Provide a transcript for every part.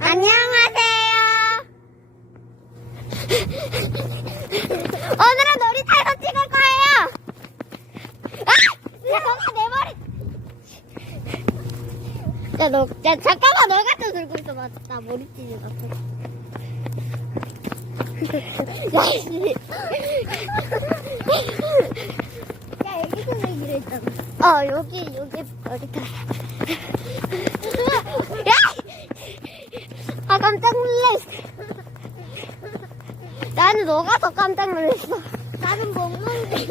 안녕하세요. 오늘은 놀이터에서 찍을 거예요. 아! 잠깐만 내 머리. 야, 너, 야, 잠깐만 너가 좀 들고 있어 봐. 나 머리 찢어. 야, 이씨. 야, 여기서 내기로 했잖아. 어, 여기, 여기. 야! 아 깜짝 놀랐어. 나는 너가 더 깜짝 놀랐어. 나는 멍멍이.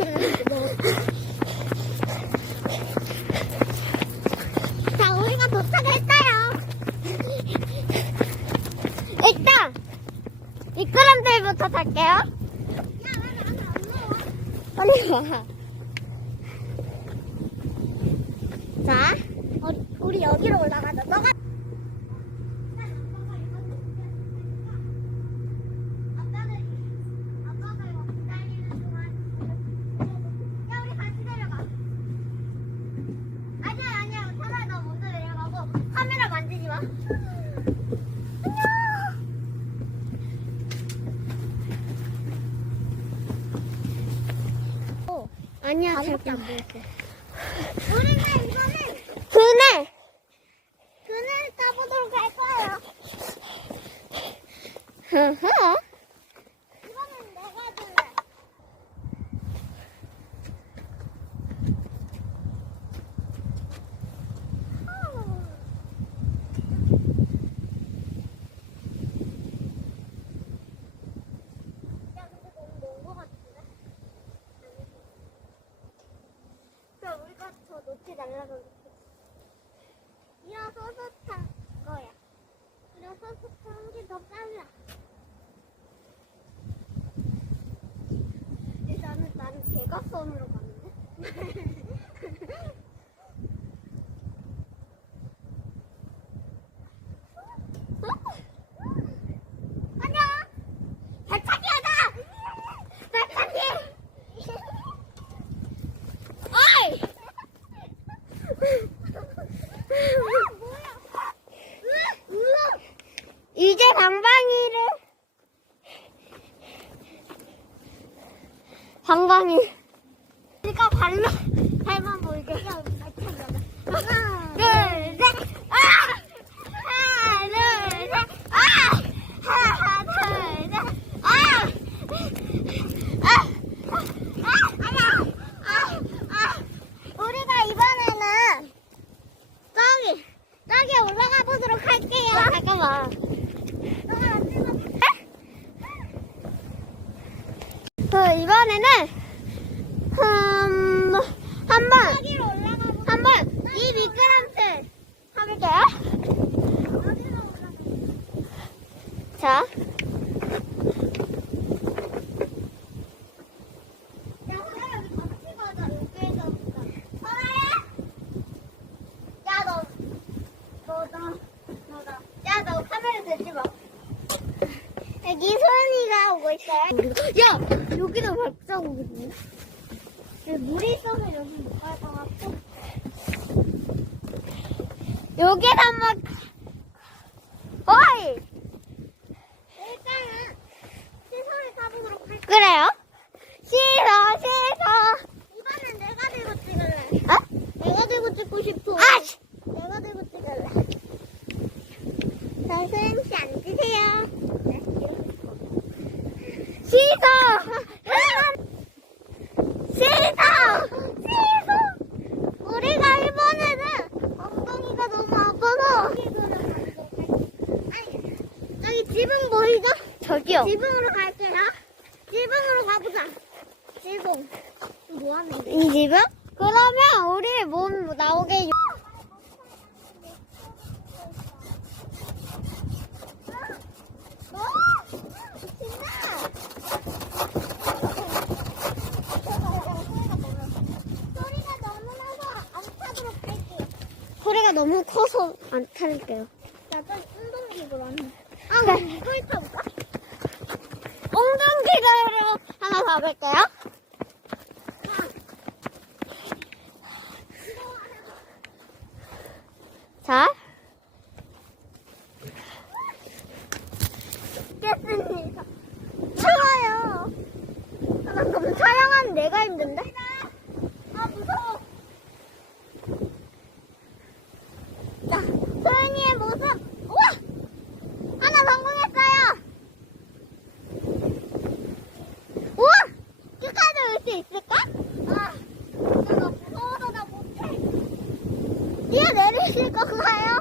자, 우리가 도착했어요. 일단 미끄럼틀부터 탈게요. 빨리 와. 자, 우리, 우리 여기로 올라가자. 너가 야, 우리 같이 내려가. 아니야, 아니야. 차라리 너 먼저 내려가고 카메라 만지지 마. 안녕. 어, 아니야, 잘안 보였어. 우리는 이거는 그네. 그네를 타보도록 할 거예요. 흐흐. 이거는 내가 줄래. 야, 근데 너무 먼거 같은데? 자, 우리가 저 높이 날아가고 일어서서 탈 거야. 일어서서 타는 게 더 빨라. 일단은 나는 대각선으로 가는데. 안녕. 발차기 하자. 발차기. 어이. 이제 방방이를 방방이. 그러니까 발로 발만 보이게 하나 둘셋 아! 하나 둘셋 아! 하나 둘셋 아! 아! 아! 아니야 아! 아! 우리가 이번에는 저기 저기 올라가 보도록 할게요. 잠깐만. 그 이번에는 음, 한번 한번 이 미끄럼틀 가볼게요. 자. 가자. 여기에 서. 설아야? 야, 너, 너다, 너다. 야, 너 카메라 들지 마. 여기 소연이가 오고 있어요. 야, 여기도 발자국이네. 여기 물이 있어서 여기 못 갈 것 같고. 여기서 한번, 어이! 일단은 시선을 타보도록 할게요. 그래요? 시선, 시선. 이번엔 내가 들고 찍을래. 어? 내가 들고 찍고 싶어. 아! 내가 들고 찍을래. 자, 소연씨 앉으세요. 네, 시선! 시선! 시선! 우리가 이번에는 엉덩이가 너무 아파서. 저기 지붕 보이죠? 저기요. 지붕으로 갈게요. 지붕으로 가보자. 지붕. 뭐 하는 거야? 이 지붕? 그러면 우리 몸 나오게. 너무 커서 안 탈게요. 약간 운동기구로 하는. 아, 그럼 이걸 타볼까? 운동기구로 하나 가볼게요. 자. 좋겠습니다. 추워요. 아, 나 너무 사랑하는 내가 힘든데? 수 있을까? 아, 내가 무서워서 나 못해. 뛰어내리실 건가요?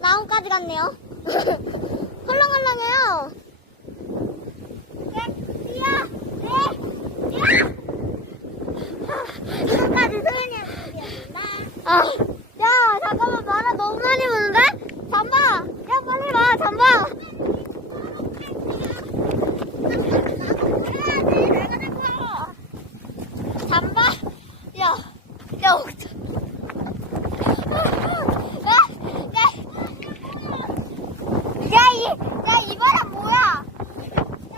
나온까지 갔네요. 헐렁헐렁해요. 네, 뛰어! 네, 뛰어! 이거까지 소연이한테 아, 야, 잠깐만, 바람 너무 많이 부는데? 잠바! 야, 빨리 와, 잠바! 잠바? 야, 야, 옥자. 야, 야, 야, 이, 야, 이 바람 뭐야? 야,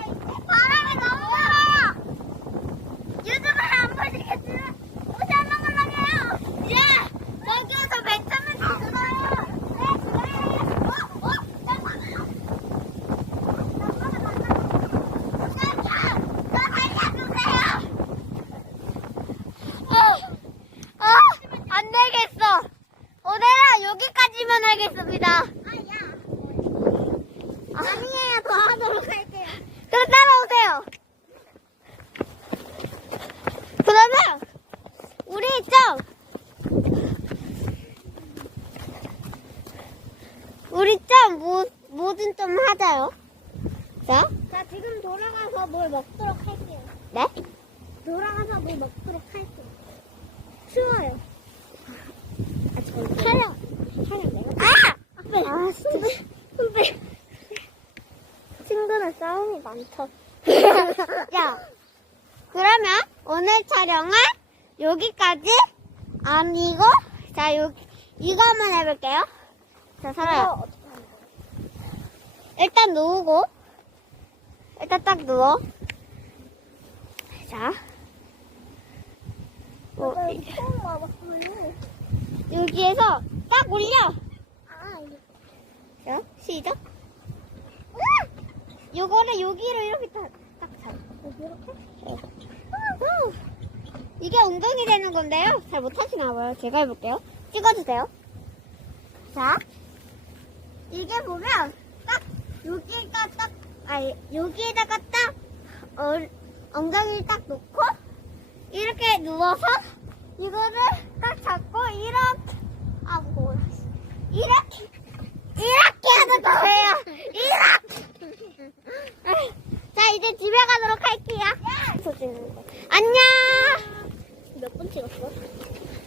이 바람이 너무 많아! 유튜브에 안 보시겠지만 옷이 헐렁헐렁해요. 야, 거기에서 뱉으면 죽어요. 네, 그래. 어, 어, 잠깐만. 잠깐만. 나 살려주세요. 어, 어, 안 되겠어. 오늘은 여기까지만 하겠습니다. 아야. 아니에요, 더 하도록 할게요. 그럼 따라오세요. 그러면 우리 좀 우리 좀 뭐, 뭐든 좀 하자요. 자, 자, 지금 돌아가서 뭘 먹도록 할게요. 네? 돌아가서 뭘 먹도록 할게요. 아, 저 촬영. 촬영 내가. 아! 앞에. 아, 진짜. 선배. 싸움이 많다. 야, 그러면 오늘 촬영은 여기까지 아니고, 자, 여기, 이거 한번 해볼게요. 자, 설아야. 일단 누우고, 일단 딱 누워. 자. 어. 여기에서 딱 올려. 아. 자, 시작. 요거를 여기로 이렇게 딱, 딱 잡아. 이렇게? 어. 이게 엉덩이 되는 건데요. 잘 못하시나 봐요. 제가 해볼게요. 찍어주세요. 자, 이게 보면 딱 여기가 딱, 아니 여기에다가 딱 어, 엉덩이를 딱 놓고 이렇게 누워서 이거를